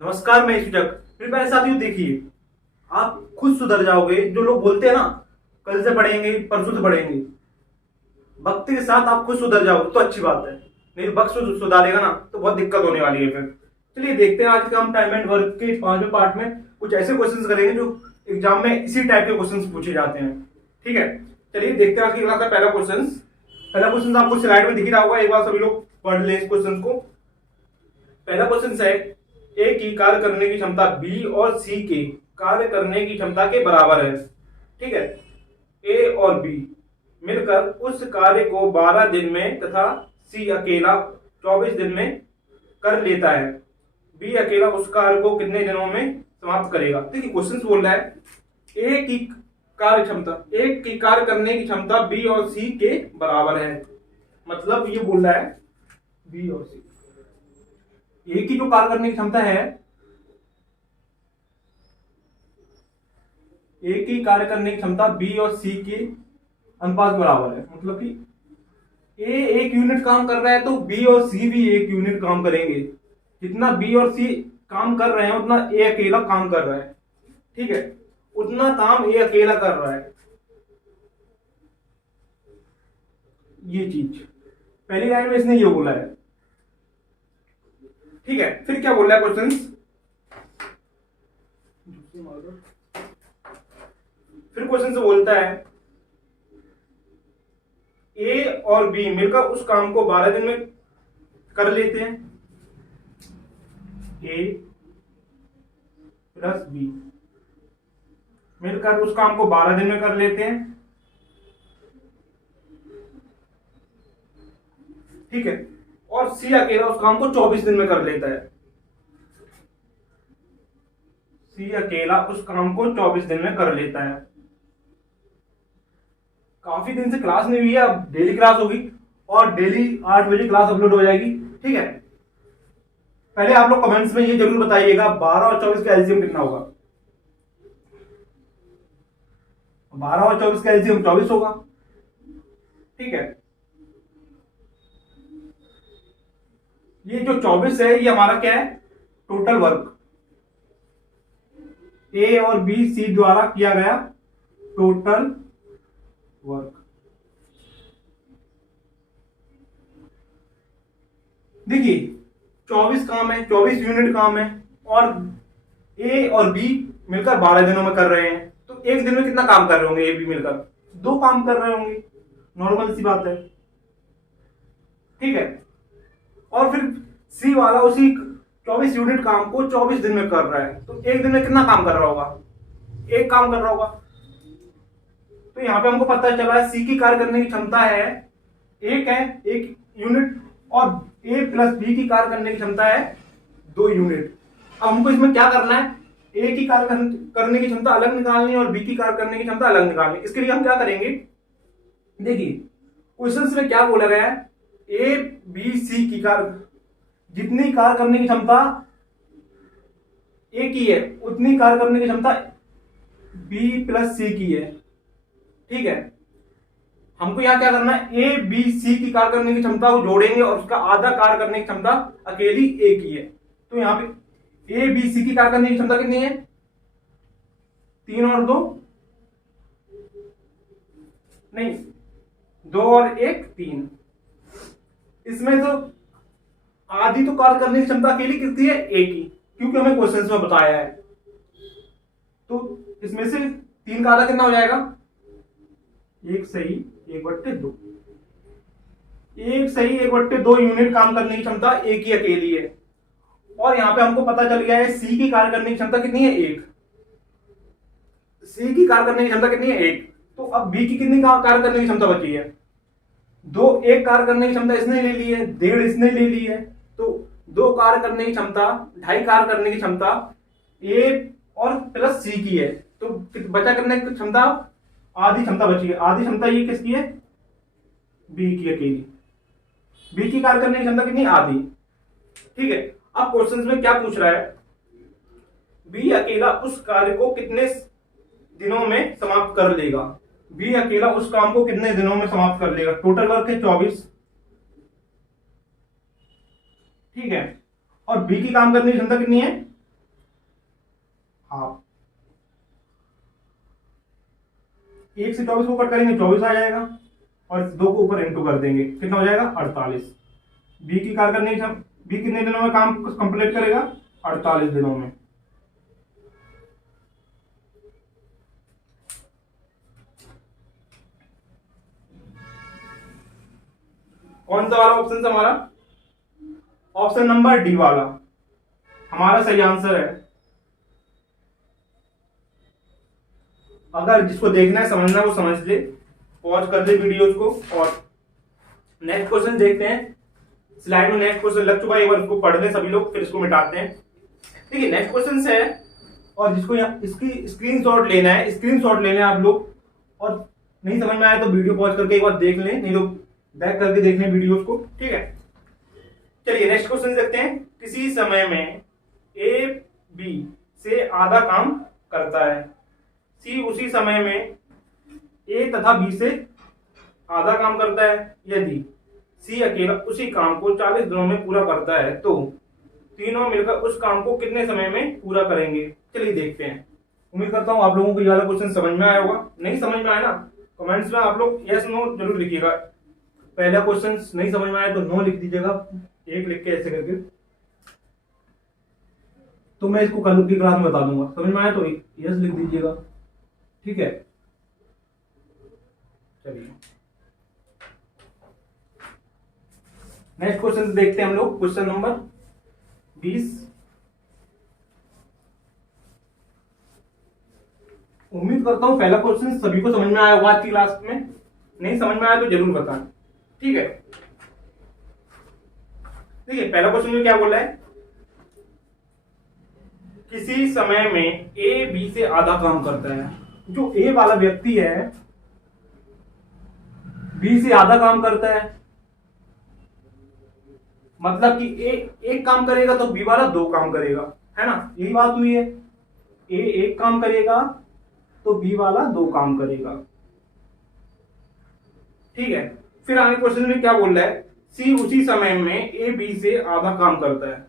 नमस्कार, मैं सूचक। मेरे प्यारे साथियों, देखिए, आप खुद सुधर जाओगे। जो लोग बोलते हैं ना, कल से पढ़ेंगे, परसों से पढ़ेंगे, वक्त के साथ आप खुद सुधर जाओगे तो अच्छी बात है। नहीं तो वक्त सुधारेगा ना तो बहुत दिक्कत होने वाली है फिर। चलिए देखते हैं, आज का हम टाइम एंड वर्क के 5वें पार्ट में कुछ ऐसे क्वेश्चंस करेंगे जो एग्जाम में इसी टाइप के क्वेश्चंस पूछे जाते हैं। ठीक है, चलिए देखते हैं आज की क्लास का पहला क्वेश्चन आपको स्लाइड में दिख रहा होगा। एक बार सभी लोग पढ़ ले इस क्वेश्चन को। पहला क्वेश्चन है, ए की कार्य करने की क्षमता बी और सी के कार्य करने की क्षमता के बराबर है। ठीक है, ए और बी मिलकर उस कार्य को 12 दिन में तथा सी अकेला 24 दिन में कर लेता है। बी अकेला उस कार्य को कितने दिनों में समाप्त करेगा। देखिए क्वेश्चन बोल रहा है, ए की कार्य करने की क्षमता बी और सी के बराबर है। मतलब ये बोल रहा है बी और सी, ए की जो कार्य करने की क्षमता है, ए की कार्य करने की क्षमता बी और सी के अनुपात के बराबर है। मतलब कि ए 1 यूनिट काम कर रहा है तो बी और सी भी 1 यूनिट काम करेंगे। जितना बी और सी काम कर रहे हैं उतना ए अकेला काम कर रहा है। ठीक है, उतना काम ए अकेला कर रहा है। ये चीज पहली लाइन में इसने ये बोला है। ठीक है, फिर क्या बोल रहा है क्वेश्चन, फिर क्वेश्चन से बोलता है, ए और बी मिलकर उस काम को 12 दिन में कर लेते हैं। ए प्लस बी मिलकर उस काम को 12 दिन में कर लेते हैं। ठीक है, और सी अकेला उस काम को 24 दिन में कर लेता है। सी अकेला उस काम को 24 दिन में कर लेता है। काफी दिन से क्लास नहीं हुई है, अब डेली क्लास होगी और डेली 8 बजे क्लास अपलोड हो जाएगी। ठीक है, पहले आप लोग कमेंट्स में ये जरूर बताइएगा 12 और 24 का एलसीएम कितना होगा। 12 और 24 का एलसीएम 24 होगा। ठीक है, ये जो 24 है ये हमारा क्या है, टोटल वर्क, ए और बी सी द्वारा किया गया टोटल वर्क। देखिए 24 काम है, 24 यूनिट काम है और ए और बी मिलकर 12 दिनों में कर रहे हैं। तो एक दिन में कितना काम कर रहे होंगे, ए बी मिलकर 2 काम कर रहे होंगे। नॉर्मल सी बात है। ठीक है, और फिर सी वाला उसी 24 यूनिट काम को 24 दिन में कर रहा है। तो एक दिन में कितना काम कर रहा होगा, एक काम कर रहा होगा। तो यहां पे हमको पता चला है सी की कार्य करने की क्षमता है 1 यूनिट और ए प्लस बी की कार्य करने की क्षमता है 2 यूनिट। अब हमको इसमें क्या करना है, ए की कार्य करने की क्षमता अलग निकालनी है और बी की कार्य करने की क्षमता अलग निकालनी है। इसके लिए हम क्या करेंगे, देखिए क्वेश्चन में क्या बोला गया है, ए बी सी की कार्य, जितनी कार्य करने की क्षमता ए की है उतनी कार्य करने की क्षमता बी प्लस सी की है। ठीक है, हमको यहाँ क्या करना है, ए बी सी की कार्य करने की क्षमता को जोड़ेंगे और उसका आधा कार्य करने की क्षमता अकेली ए की है। तो यहाँ पे ए बी सी की कार्य करने की क्षमता कितनी है, 3 और 2 नहीं, 2 और 1 3। इसमें तो आधी तो कार्य करने की क्षमता अकेली कितनी है, ए की, क्योंकि हमें क्वेश्चन में बताया है। तो इसमें से 3 का आधा कितना हो जाएगा, 1 सही 1/2। 1 सही 1/2 यूनिट काम करने की क्षमता ए की अकेली है। और यहां पे हमको पता चल गया है सी की कार्य करने की क्षमता कितनी है, 1। सी की कार्य करने की क्षमता कितनी है, 1। तो अब बी की कितनी कार्य करने की क्षमता बची है, 2। 1 कार्य करने की क्षमता इसने ले ली है, 1.5 इसने ले ली है। तो 2 कार्य करने की क्षमता, 2.5 कार्य करने की क्षमता ए और प्लस सी की है। तो बचा करने की क्षमता आधी क्षमता बची है। आधी क्षमता ये किसकी है, बी की अकेली। बी की कार्य करने की क्षमता कितनी, आधी। ठीक है, अब क्वेश्चन में क्या पूछ रहा है, बी अकेला उस कार्य को कितने दिनों में समाप्त कर लेगा। बी अकेला उस काम को कितने दिनों में समाप्त कर लेगा। टोटल वर्क है 24। ठीक है, और बी की काम करने की क्षमता कितनी है, हाफ। 1 से 24 को कट करेंगे 24 आ जाएगा, और 2 को ऊपर इंटू कर देंगे, कितना हो जाएगा 48। बी की कार करने की, बी कितने दिनों में काम कंप्लीट करेगा, 48 दिनों में। कौन सा वाला ऑप्शन था हमारा, ऑप्शन नंबर डी वाला हमारा सही आंसर है। अगर जिसको देखना है समझना है वो समझ ले, पॉज कर दे वीडियोज को। और नेक्स्ट क्वेश्चन देखते हैं, स्लाइड में नेक्स्ट क्वेश्चन लग चुका है, एक बार इसको पढ़ लें सभी लोग, फिर इसको मिटाते हैं। ठीक है, नेक्स्ट क्वेश्चन से है, और जिसको यहाँ इसकी स्क्रीनशॉट लेना है, स्क्रीनशॉट लेना है आप लोग, और नहीं समझ में आया तो वीडियो पॉज करके एक बार देख लें, नहीं तो बैक करके देख लें वीडियोज को। ठीक है, चलिए नेक्स्ट क्वेश्चन देखते हैं। किसी समय में ए बी से आधा काम करता है, सी उसी समय में ए तथा बी से आधा काम करता है। यदि सी अकेला उसी काम को 40 दिनों में पूरा करता है तो तीनों मिलकर उस काम को कितने समय में पूरा करेंगे। चलिए देखते हैं। उम्मीद करता हूं आप लोगों को ये वाला क्वेश्चन समझ में आया होगा। नहीं समझ में आया ना, कमेंट्स में आप लोग यस नो जरूर लिखिएगा। पहला क्वेश्चन नहीं समझ में आया तो नो लिख दीजिएगा, एक लिख के ऐसे करके, तो मैं इसको कल की क्लास में बता दूंगा। समझ में आया तो यस लिख दीजिएगा। ठीक है, चलिए नेक्स्ट क्वेश्चन देखते हैं हम लोग, क्वेश्चन नंबर 20। उम्मीद करता हूं पहला क्वेश्चन सभी को समझ में आया होगा आज की क्लास में, नहीं समझ में आया तो जरूर बताएं। ठीक है, देखिए पहला क्वेश्चन में क्या बोल रहा है, किसी समय में ए बी से आधा काम करता है। जो ए वाला व्यक्ति है बी से आधा काम करता है, मतलब कि ए एक काम करेगा तो बी वाला 2 काम करेगा, है ना, यही बात हुई है। ए एक काम करेगा तो बी वाला 2 काम करेगा। ठीक है, फिर आगे क्वेश्चन में क्या बोल रहा है, सी उसी समय में ए बी से आधा काम करता है।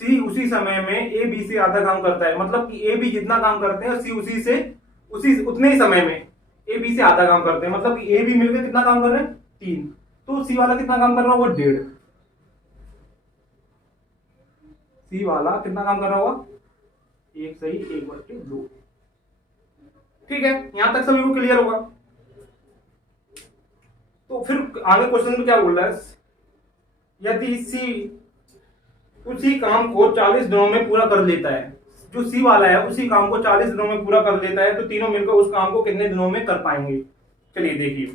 सी उसी समय में ए बी से आधा काम करता है, मतलब कि ए बी जितना काम करते हैं सी उसी उतने ही समय में ए बी से आधा काम करते हैं, मतलब कि ए बी मिलकर कितना काम कर रहे हैं 3, तो सी वाला कितना काम कर रहा होगा 1.5। सी वाला कितना काम कर रहा होगा 1 सही 1/2। ठीक है, यहां तक सभी को क्लियर होगा। तो फिर आगे क्वेश्चन में क्या बोल रहा है, यदि सी उसी काम को 40 दिनों में पूरा कर लेता है, जो सी वाला है उसी काम को 40 दिनों में पूरा कर लेता है तो तीनों मिलकर उस काम को कितने दिनों में कर पाएंगे। चलिए देखिए,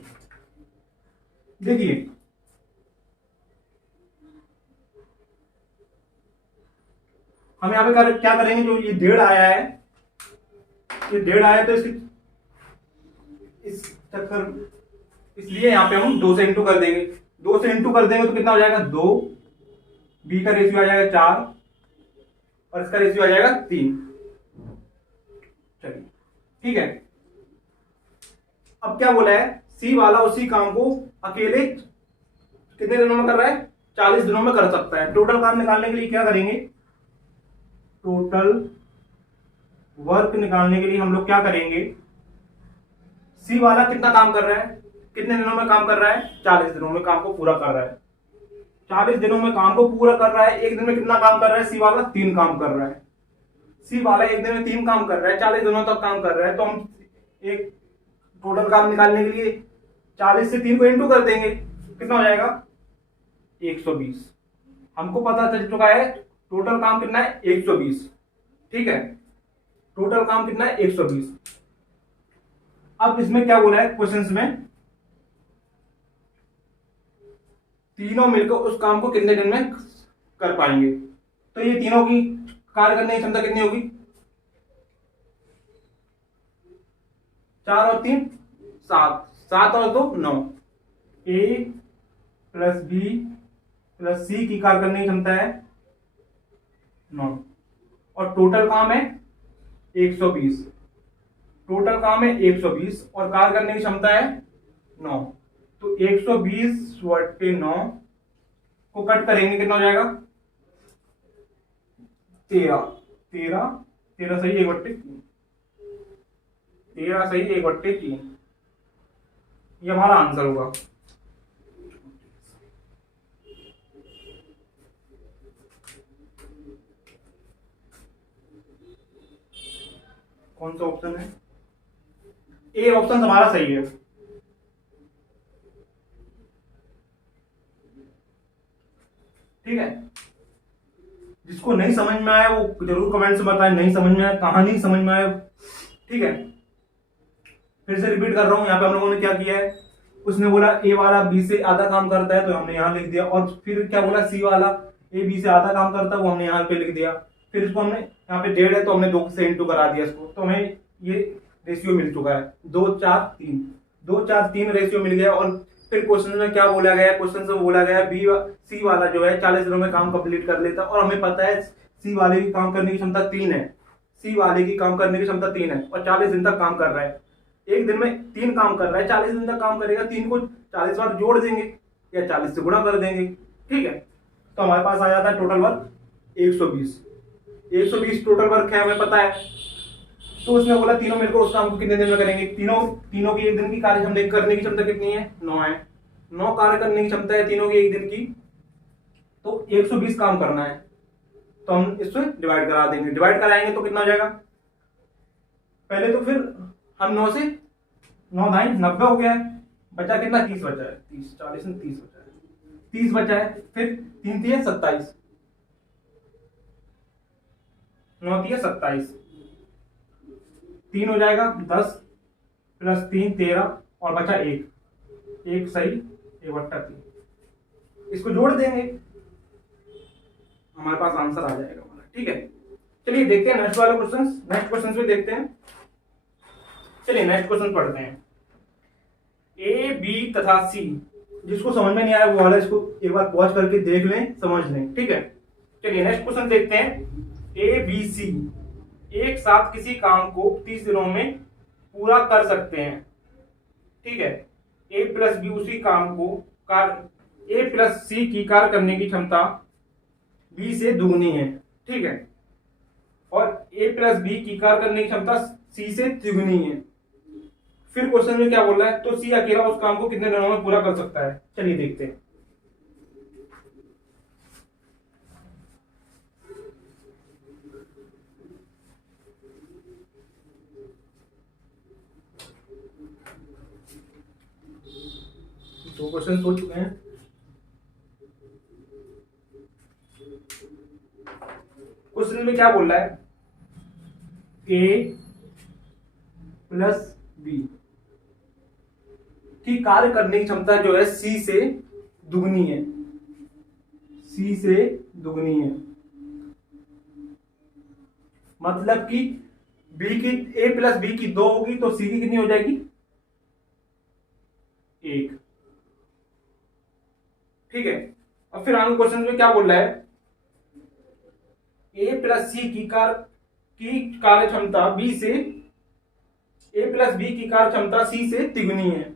देखिए हम यहाँ पे क्या करेंगे, जो ये 1.5 आया है, ये 1.5 आया तो इस चक्कर इसलिए यहाँ पे हम 2 से इंटू कर देंगे। 2 से इंटू कर देंगे तो कितना हो जाएगा 2, बी का रेशियो आ जाएगा 4 और इसका रेशियो आ जाएगा 3। चलिए ठीक है, अब क्या बोला है, सी वाला उसी काम को अकेले कितने दिनों में कर रहा है 40 दिनों में कर सकता है। टोटल काम निकालने के लिए क्या करेंगे, टोटल वर्क निकालने के लिए हम लोग क्या करेंगे, सी वाला कितना काम कर रहा है, कितने दिनों में काम कर रहा है 40 दिनों में काम को पूरा कर रहा है। 40 दिनों में काम को पूरा कर रहा है, एक दिन में कितना काम कर रहा है सी वाला 3 काम कर रहा है। सी वाला एक दिन में 3 काम कर रहा है, 40 दिनों तक काम कर रहा है, तो हम एक टोटल काम निकालने के लिए 40 से 3 को इंटू कर देंगे, कितना हो जाएगा 120। हमको पता चल चुका है टोटल काम कितना है 120। ठीक है, टोटल काम कितना है 120। अब इसमें क्या बोला है क्वेश्चंस में, तीनों मिलकर उस काम को कितने दिन में कर पाएंगे। तो ये तीनों की कार्य करने की क्षमता कितनी होगी, 4 और 3 7, 7 और 2 9। ए प्लस बी प्लस सी की कार्य करने की क्षमता है 9 और टोटल काम है 120। टोटल काम है 120 और कार्य करने की क्षमता है 9, तो 120/9 को कट करेंगे कितना हो जाएगा 13, 13 13 सही 1/3। 13 सही 1/3। ये हमारा आंसर होगा। कौन सा ऑप्शन है? ए ऑप्शन हमारा सही है। ठीक है, जिसको नहीं समझ में आया वो जरूर कमेंट से बताएं, नहीं समझ में आया, कहां नहीं समझ में आया। ठीक है, फिर से रिपीट कर रहा हूं। यहाँ पे हम लोगों ने क्या किया है, उसने बोला ए वाला बी से आधा काम करता है तो हमने यहाँ लिख दिया, और फिर क्या बोला सी वाला ए बी से आधा काम करता है वो हमने यहाँ पे लिख दिया। फिर इसको हमने यहाँ पे 1.5 है तो हमने 2 से इंटू करा दिया इसको, तो हमें ये रेशियो मिल चुका है 2 4 3। 2 4 3 रेशियो मिल गया। और फिर क्वेश्चन में क्या बोला गया, क्वेश्चन से बोला गया बी सी वाला जो है 40 दिनों में काम कंप्लीट कर लेता, और हमें पता है सी वाले की काम करने की क्षमता 3 है। सी वाले की काम करने की क्षमता 3 है और 40 दिन तक काम कर रहा है। एक दिन में 3 काम कर रहा है, 40 दिन तक काम करेगा, 3 को 40 बार जोड़ देंगे या 40 से गुणा कर देंगे। ठीक है, तो हमारे पास आ जाता है टोटल वर्क 120। 120 टोटल वर्क है, हमें पता है। तो उसने बोला तीनों मिलकर उस काम को कितने दिन में करेंगे। तीनों की एक दिन की कार्य करने की क्षमता कितनी है, 9 है। 9 कार्य करने की क्षमता है तीनों की एक दिन की, तो 120 काम करना है। तो हम इससे डिवाइड करा देंगे। डिवाइड कराएंगे तो कितना हो जाएगा, पहले तो फिर हम 9 से 9 9 90 हो गया है, बचा कितना 30 बचा है। 30 40 में 30 बचा है, 30 बचा है। फिर 3 3 27, 9 3 27, 3 हो जाएगा 10 प्लस 3 13 और बचा 1 सही 1/3। इसको जोड़ देंगे, हमारे पास आंसर आ जाएगा हमारा। ठीक है, चलिए देखते हैं नेक्स्ट वाला क्वेश्चन। नेक्स्ट क्वेश्चन पे देखते हैं। चलिए नेक्स्ट क्वेश्चन पढ़ते हैं। ए बी तथा सी, जिसको समझ में नहीं आया वो वाला इसको एक बार पॉज करके देख लें, समझ लें। ठीक है, चलिए नेक्स्ट क्वेश्चन देखते हैं। ए बी सी एक साथ किसी काम को 30 दिनों में पूरा कर सकते हैं। ठीक है, ए प्लस बी उसी काम को ए प्लस सी की कार्य करने की क्षमता बी से दुगनी है। ठीक है, और ए प्लस बी की कार्य करने की क्षमता सी से तिगुनी है। फिर क्वेश्चन में क्या बोल रहा है, तो सी अकेला उस काम को कितने दिनों में पूरा कर सकता है। चलिए देखते हैं। दो क्वेश्चन हो चुके हैं। क्वेश्चन में क्या बोल रहा है, ए प्लस बी की कार्य करने की क्षमता जो है सी से दुगनी है। सी से दुगनी है मतलब कि बी की ए प्लस बी की 2 होगी तो सी की कितनी हो जाएगी 1। ठीक है, अब फिर आगे क्वेश्चन में क्या बोल रहा है, ए प्लस सी की कार्य क्षमता बी से ए प्लस बी की कार्य क्षमता सी से तिगुनी है।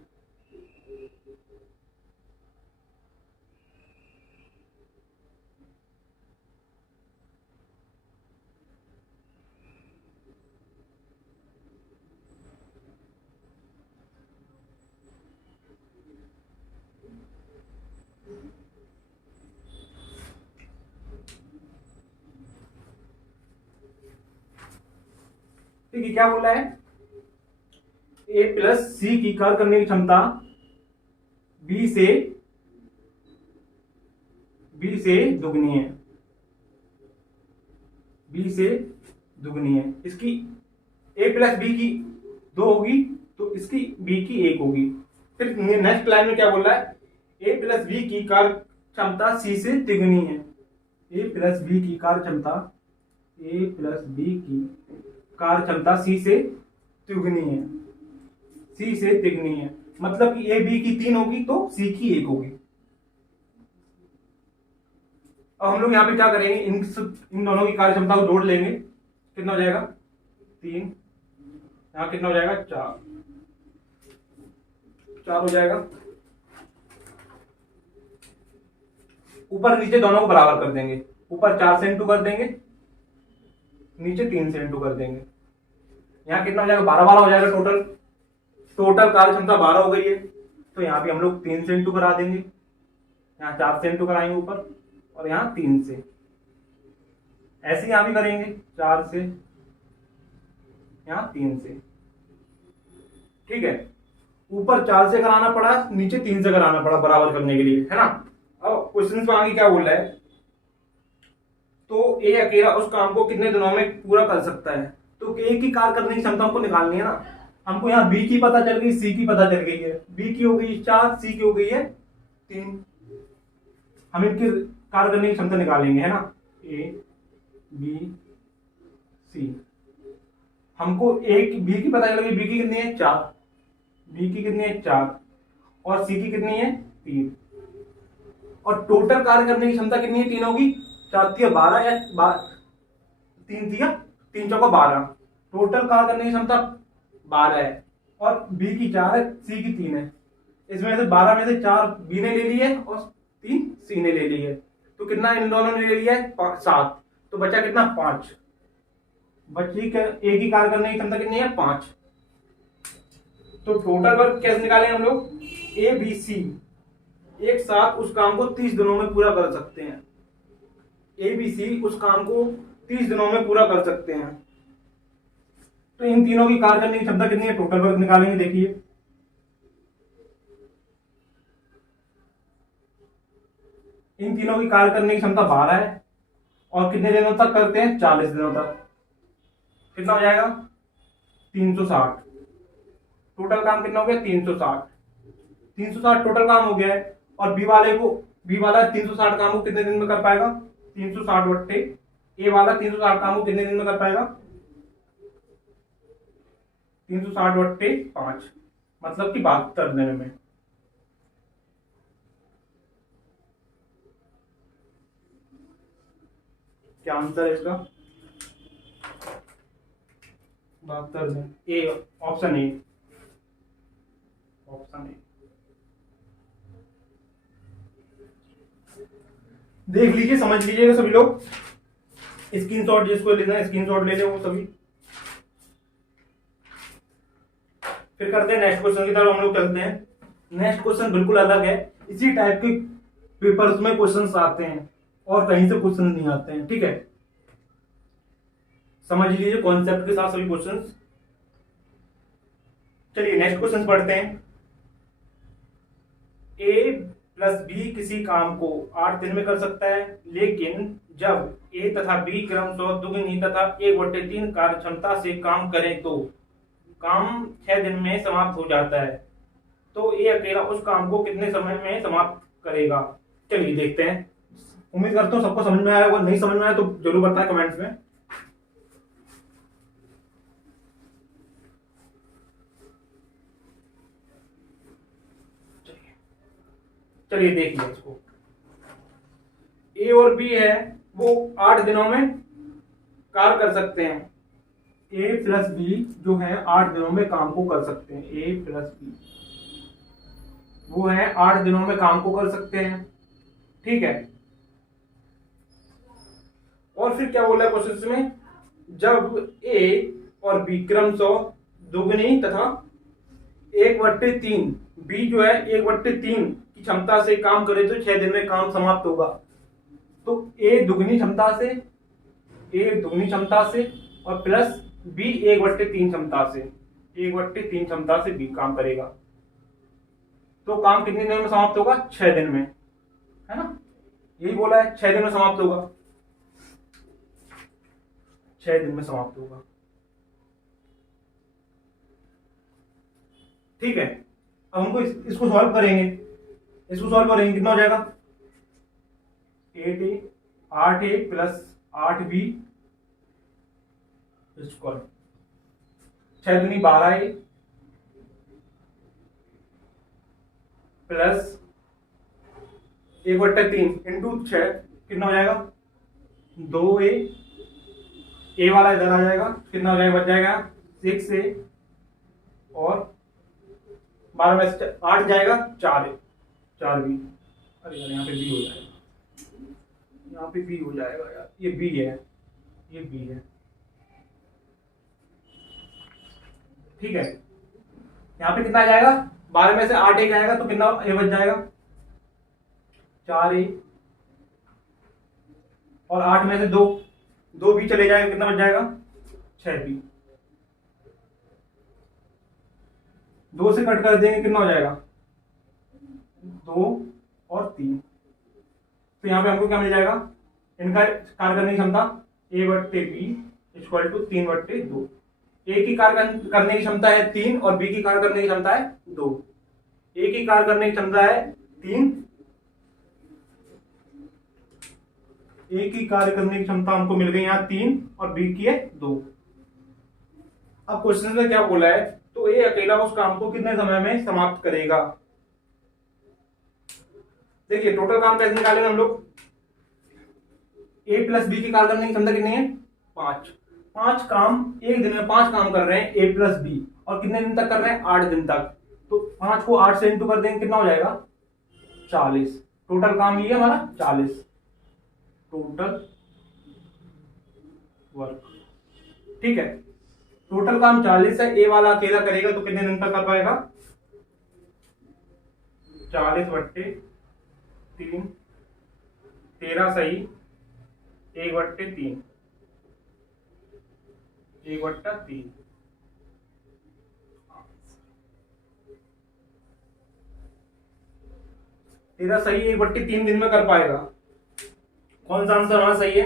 ठीक है, क्या बोला है, ए प्लस सी की कार्य करने की क्षमता बी से दुगनी है। बी से दुगनी है। इसकी ए प्लस बी की 2 होगी तो इसकी बी की 1 होगी। फिर नेक्स्ट लाइन में क्या बोल रहा है, ए प्लस बी की कार्य क्षमता सी से तिगुनी है। ए प्लस बी की कार्य क्षमता ए प्लस बी की कार्य क्षमता सी से तिगुनी है। सी से तिगुनी है मतलब कि ए बी की 3 होगी तो सी की 1 होगी। अब हम लोग यहाँ पे क्या करेंगे, इन दोनों की कार्य क्षमता को जोड़ लेंगे। कितना हो जाएगा 3, यहाँ कितना हो जाएगा 4 हो जाएगा। ऊपर नीचे दोनों को बराबर कर देंगे, ऊपर 4 से इंटू कर देंगे नीचे 3 से इंटू कर देंगे। यहाँ कितना हो जाएगा, 12 12 हो जाएगा टोटल। टोटल कार्य क्षमता 12 हो गई है, तो यहाँ भी हम लोग 3 से इंटू करा देंगे। यहाँ 4 से इंटू कराएंगे ऊपर, और यहाँ 3 से। ऐसे यहाँ भी करेंगे, 4 से, यहाँ 3 से। ठीक है, ऊपर 4 से कराना पड़ा, नीचे 3 से कराना पड़ा बराबर करने के लिए, है ना। अब क्वेश्चन में आगे क्या बोल रहा है, तो ए अकेला उस काम को कितने दिनों में पूरा कर सकता है। तो ए की कार्य करने की क्षमता हमको निकालनी है ना। हमको यहाँ बी की पता चल गई, सी की पता चल गई है। बी की हो गई 4, सी की हो गई है 3। हम इनकी कार्य करने की क्षमता निकालेंगे, है ना। ए बी सी, हमको ए की बी की पता चल गई, बी की कितनी है 4, बी की कितनी है 4, और सी की कितनी है 3। और टोटल कार्य करने की क्षमता कितनी है, 3 होगी। 4 थी 12 या 3 थी, 3 चौका 12। टोटल कार्य करने की क्षमता 12 है, और बी की 4 है, सी की 3 है। इसमें से 12 में से 4 बी ने ले ली है और 3 सी ने ले ली है। तो कितना इन दोनों ने ले लिया है 7। तो बचा कितना 5। बची ए की कार्य करने की क्षमता कितनी है 5। तो टोटल वर्क कैसे निकालेंगे हम लोग, ए बी सी एक साथ उस काम को 30 दिनों में पूरा कर सकते हैं। ए बी सी उस काम को 30 दिनों में पूरा कर सकते हैं। तो इन तीनों की कार्य करने की क्षमता कितनी है, टोटल वर्क निकालेंगे। देखिए इन तीनों की कार्य करने की क्षमता 12 है, और कितने दिनों तक करते हैं, 40 दिनों तक। कितना हो जाएगा 360। टोटल काम कितना हो गया 360। 360 टोटल काम हो गया है। और बी वाला 360 काम को कितने दिन में कर पाएगा, 360 बट्टे ए वाला 360 काम को कितने दिन में कर पाएगा, 360 बट्टे 5, मतलब कि 72 दिन में। क्या आंसर है इसका, 72 दिन। ए, ऑप्शन ए, ऑप्शन ए। देख लीजिए, समझ लीजिएगा सभी लोग। स्क्रीनशॉट जिसको लेना है स्क्रीनशॉट ले ले वो सभी। फिर करते हैं नेक्स्ट क्वेश्चन की तरफ हम लोग चलते हैं। नेक्स्ट क्वेश्चन बिल्कुल अलग है। इसी टाइप के पेपर्स में क्वेश्चंस आते हैं और कहीं से क्वेश्चन नहीं आते हैं। ठीक है, समझ लीजिए कॉन्सेप्ट के साथ सभी क्वेश्चंस। चलिए नेक्स्ट क्वेश्चन पढ़ते हैं। ए प्लस बी किसी काम को 8 दिन में कर सकता है, लेकिन जब ए तथा बी क्रमशः दुगनी तथा 1/3 कार्य क्षमता से काम करें तो काम 6 दिन में समाप्त हो जाता है। तो ए अकेला उस काम को कितने समय में समाप्त करेगा। चलिए देखते हैं। उम्मीद करता हूँ सबको समझ में आया होगा। नहीं समझ में आया तो जरूर बताएं कमेंट्स में। चलिए देखिए इसको। ए और बी है वो 8 दिनों में कार्य कर सकते हैं। ए प्लस बी जो है 8 दिनों में काम को कर सकते हैं। ए प्लस बी वो है 8 दिनों में काम को कर सकते हैं। ठीक है, और फिर क्या बोला है क्वेश्चन में, जब ए और बी क्रमशः दुगनी तथा 1/3 बी जो है 1/3 की क्षमता से काम करे तो 6 दिन में काम समाप्त होगा। तो ए दुगनी क्षमता से और प्लस बी 1/3 क्षमता से बी काम करेगा। तो काम कितने दिन में समाप्त होगा, 6 दिन में, है ना। यही बोला है 6 दिन में समाप्त होगा, 6 दिन में समाप्त होगा। ठीक है, अब हमको इसको सॉल्व करेंगे। कितना हो जाएगा 8a प्लस 8b स्क्वायर, 6 दूनी 12a प्लस 1/3 इंटू 6 कितना हो जाएगा 2a। ए वाला इधर आ जाएगा, कितना हो जाएगा, बच जाएगा 6a और 12 में से 8 जाएगा 4b। अरे यार यहाँ पे बी हो जाएगा, यहाँ पे बी हो जाएगा यार। ये बी है, ये बी है। ठीक है, यहाँ पे कितना आ जाएगा, 12 में से 8 एक आएगा तो कितना ए बच जाएगा, 4 ए, और 8 में से 2 2 बी चले जाएगा, कितना बच जाएगा, 6 बी। 2 से कट कर देंगे कितना हो जाएगा, 2 और 3। तो यहाँ पे हमको क्या मिल जाएगा, इनका कार्य करने की क्षमता ए बट्टे बी इक्वल टू 3/2। ए की कार्य करने की क्षमता है 3 और बी की कार्य करने की क्षमता है 2। ए की कार्य करने की क्षमता है 3, ए की कार्य करने की क्षमता हमको मिल गई यहाँ 3 और बी की है 2। अब क्वेश्चन में क्या बोला है, तो ए अकेला उस काम को कितने समय में समाप्त करेगा। देखिए टोटल काम कैसे निकालेंगे हम लोग, ए प्लस बी की कार्य करने की क्षमता कितनी है, 5। 5 काम, एक दिन में 5 काम कर रहे हैं ए प्लस बी, और कितने दिन तक कर रहे हैं, 8 दिन तक। तो 5 को 8 से इंटू कर देंगे कितना हो जाएगा, 40। टोटल काम ये हमारा 40 टोटल वर्क। ठीक है, टोटल काम 40 है, ए वाला अकेला करेगा तो कितने दिन तक कर पाएगा, 40/3, 13 सही, 1/3, 1/3। तेरा सही, 1/3 दिन में कर पाएगा। कौन सा आंसर हमारा सही है,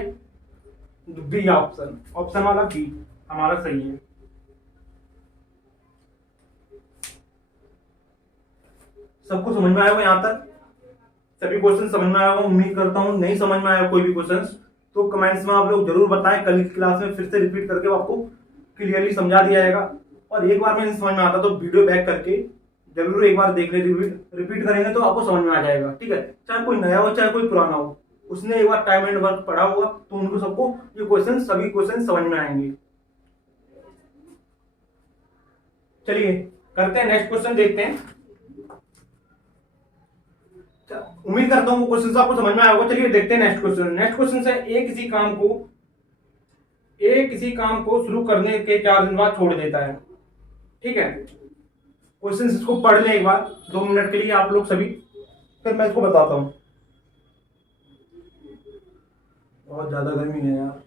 बी ऑप्शन, ऑप्शन वाला बी हमारा सही है। सबको समझ में आया होगा यहाँ तक, सभी क्वेश्चन समझ में आया होगा उम्मीद करता हूँ। नहीं समझ में आया कोई भी क्वेश्चन तो कमेंट्स में आप लोग जरूर बताएं, कल की क्लास में फिर से रिपीट करके आपको क्लियरली समझा दिया जाएगा। और एक बार में नहीं समझ में आता तो वीडियो बैक करके जरूर एक बार देख ले, रिपीट करेंगे तो आपको समझ में आ जाएगा। ठीक है, चाहे कोई नया हो चाहे कोई पुराना हो, उसने एक बार टाइम एंड वर्क पढ़ा हुआ तो उनको सबको ये क्वेश्चन, सभी क्वेश्चन समझ में आएंगे। चलिए करते हैं नेक्स्ट क्वेश्चन, देखते हैं। उम्मीद करता हूं क्वेश्चन आपको समझ में आया होगा। चलिए देखते हैं नेक्स्ट क्वेश्चन। नेक्स्ट क्वेश्चन है, ए किसी काम को शुरू करने के 4 दिन बाद छोड़ देता है। ठीक है, क्वेश्चन इसको पढ़ लें एक बार 2 मिनट के लिए आप लोग सभी, फिर मैं इसको बताता हूं। बहुत ज्यादा गर्मी है यार।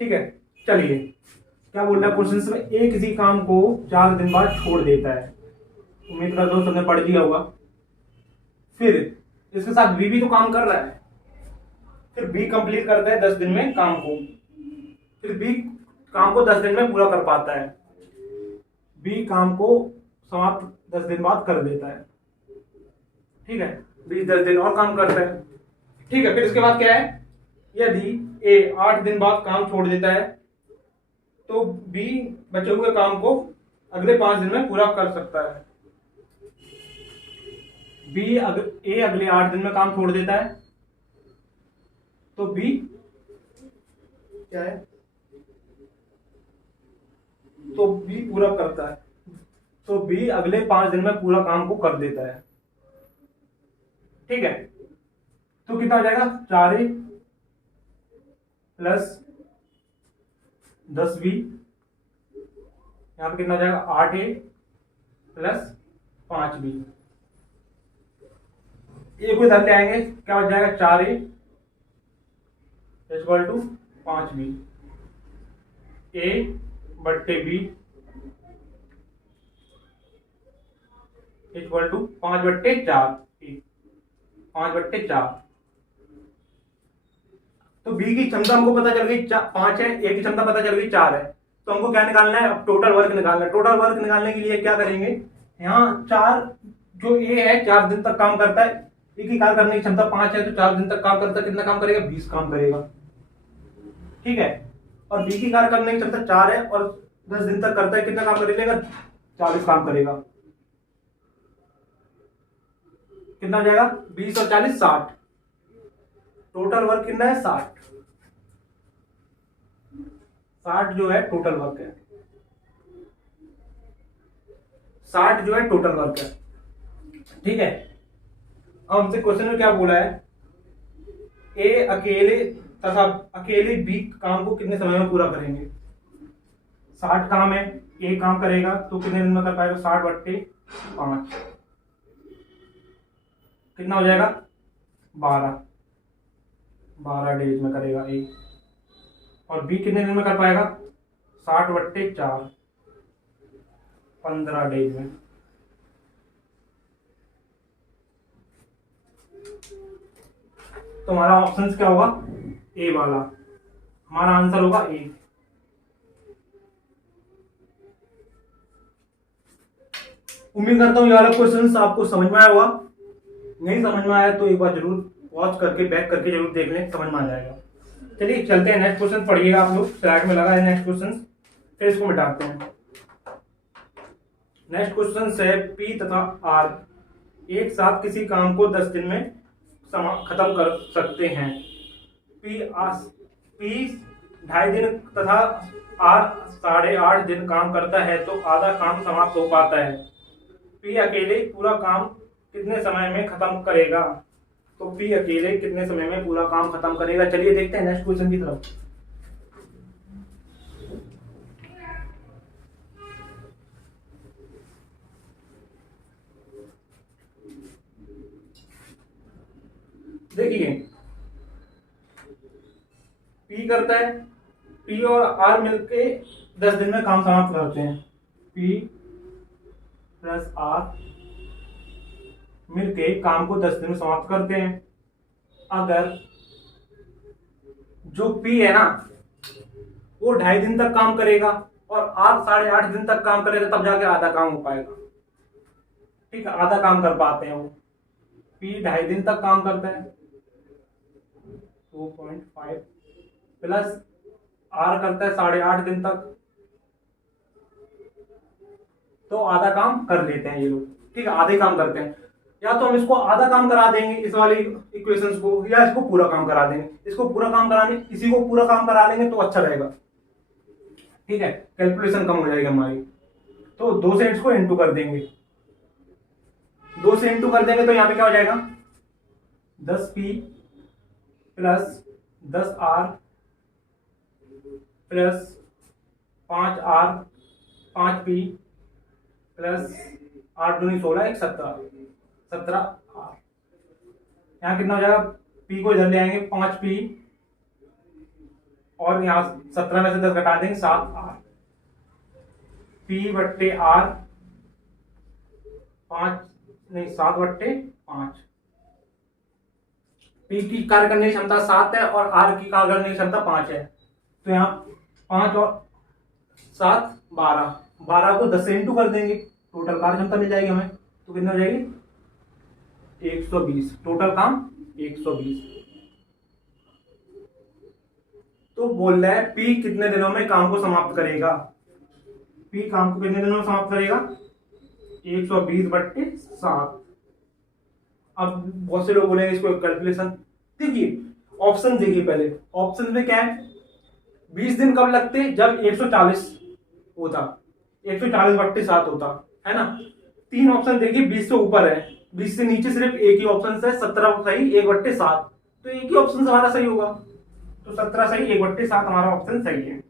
ठीक है, चलिए क्या बोल रहा है क्वेश्चन में, ए किसी काम को 4 दिन बाद छोड़ देता है। उम्मीद करता हूं सबने पढ़ लिया होगा। फिर इसके साथ बी भी तो काम कर रहा है, फिर बी कंप्लीट करता है 10 दिन में काम को, फिर बी काम को 10 दिन में पूरा कर पाता है, बी काम को समाप्त 10 दिन बाद कर देता है। ठीक है, बी 10 दिन और काम करता है। ठीक है, फिर इसके बाद क्या है, यदि ए 8 दिन बाद काम छोड़ देता है तो बी बचे हुए काम को अगले 5 दिन में पूरा कर सकता है। ए अगले 8 दिन में काम छोड़ देता है तो बी क्या है, तो बी पूरा करता है, तो बी अगले 5 दिन में पूरा काम को कर देता है। ठीक है, तो कितना आ जाएगा, 4A प्लस 10B, यहां पे कितना आ जाएगा, 8A प्लस 5B। ए को इधर ले आएंगे, क्या हो जाएगा, 4A equal to 5B, A/B equal to 5/4, 5/4। तो बी की क्षमता हमको पता चल गई 5 है, ए की क्षमता पता चल गई 4 है, तो हमको क्या निकालना है, अब टोटल वर्क निकालना है। टोटल वर्क निकालने के लिए क्या करेंगे, यहाँ 4 जो ए है 4 दिन तक काम करता है, ए की कार्य करने की क्षमता 5 है तो 4 दिन तक काम करता है, कितना काम करेगा, 20 काम करेगा। ठीक है, और बी की कार्य करने की क्षमता 4 है और 10 दिन तक करता है, कितना काम करेगा, 40 काम करेगा। कितना हो जाएगा, 20 और 40 60, टोटल वर्क कितना है, 60 जो है टोटल वर्क है, 60 जो है टोटल वर्क है। ठीक है, अब हमसे क्वेश्चन में क्या बोला है, ए अकेले बी काम को कितने समय में पूरा करेंगे। 60 काम है, एक काम करेगा तो कितने दिन में कर पाएगा? 60/5 कितना हो जाएगा? 12 डेज में करेगा एक। और बी कितने दिन में कर पाएगा? 60/4 15 डेज में। तो हमारा ऑप्शन क्या होगा? ए वाला। हमारा आंसर होगा ए। उम्मीद करता हूँ ये वाला क्वेश्चन आपको समझ में आया होगा। नहीं समझ में आया तो एक बार जरूर वॉच करके बैक करके जरूर देख लें, समझ में आ जाएगा। चलिए चलते हैं, नेक्स्ट क्वेश्चन पढ़िएगा आप लोग, स्लाइड में लगा है नेक्स्ट क्वेश्चन, फिर इसको मिटाते हैं। नेक्स्ट क्वेश्चन है पी तथा आर एक साथ किसी काम को 10 दिन में खत्म कर सकते हैं। पी 2.5 दिन तथा आर 8.5 दिन काम करता है तो आधा काम समाप्त हो पाता है। पी अकेले पूरा काम कितने समय में खत्म करेगा? तो पी अकेले कितने समय में पूरा काम खत्म करेगा? चलिए देखते हैं नेक्स्ट क्वेश्चन की तरफ। देखिए पी करता है, पी और आर मिलके 10 दिन में काम समाप्त करते हैं। पी प्लस आर मिलके काम को 10 दिन में समाप्त करते हैं। अगर जो पी है ना वो 2.5 दिन तक काम करेगा और आर 8.5 दिन तक काम करेगा, तब जाके आधा काम हो पाएगा। ठीक है, आधा काम कर पाते हैं वो। पी 2.5 दिन तक काम करता है 2.5 प्लस आर करता है 8.5 दिन तक, तो आधा काम कर लेते हैं ये लोग। ठीक है, आधे काम करते हैं। या तो हम इसको आधा काम करा देंगे इस वाली इक्वेशंस को, या इसको पूरा काम करा देंगे। इसको पूरा काम कराने, इसी को पूरा काम करा लेंगे तो अच्छा रहेगा। ठीक है, कैलकुलेशन कम हो जाएगी हमारी। तो 2 से इसको इंटू कर देंगे, 2 से इंटू कर देंगे तो यहाँ पे क्या हो जाएगा? 10p plus 10r plus 5r 5p plus 8 दूनी 16 1 17 आर। यहाँ कितना हो जाएगा? पी को इधर ले आएंगे 5p और यहाँ 17 में से 10 घटा देंगे 7r। p/r 7/5। पी की कार्य करने की क्षमता 7 है और आर की कार्य करने की क्षमता 5 है। तो यहाँ 5 और 7 12 को 10 से इंटू कर देंगे, टोटल कार्य क्षमता मिल जाएगी हमें। तो कितना हो जाएगी? 120। टोटल काम 120। तो बोल रहा है पी कितने दिनों में काम को समाप्त करेगा? पी काम को कितने दिनों में समाप्त करेगा? 120/7। अब बहुत से लोग बोलेंगे इसको कैलकुलेशन। देखिए ऑप्शन देखिए, पहले ऑप्शन में क्या है? 20 दिन कब लगते? जब 140 होता, 140/7 होता है ना। 3 ऑप्शन देखिए, 20 से ऊपर है, 20 से नीचे सिर्फ एक ही ऑप्शन है, 17 सही 1/7। तो एक ही ऑप्शन हमारा सही होगा। तो 17 सही 1/7 हमारा ऑप्शन सही है।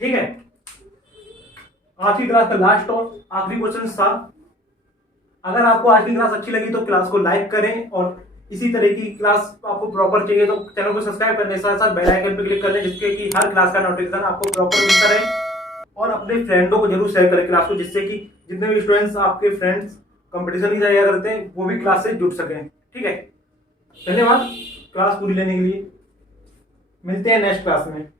ठीक है, आज की क्लास का लास्ट और आखिरी क्वेश्चन था। अगर आपको आज की क्लास अच्छी लगी तो क्लास को लाइक करें, और इसी तरह की क्लास आपको प्रॉपर चाहिए तो चैनल को सब्सक्राइब करने के साथ साथ बेल आइकन पर क्लिक कर लें, जिससे कि हर क्लास का नोटिफिकेशन आपको प्रॉपर मिलता रहे। और अपने फ्रेंडों को जरूर शेयर करें क्लास को, जिससे कि जितने भी स्टूडेंट्स आपके फ्रेंड्स कंपटीशन की तैयारी करते हैं वो भी क्लास से जुड़ सकें। ठीक है, धन्यवाद क्लास पूरी लेने के लिए। मिलते हैं नेक्स्ट क्लास में।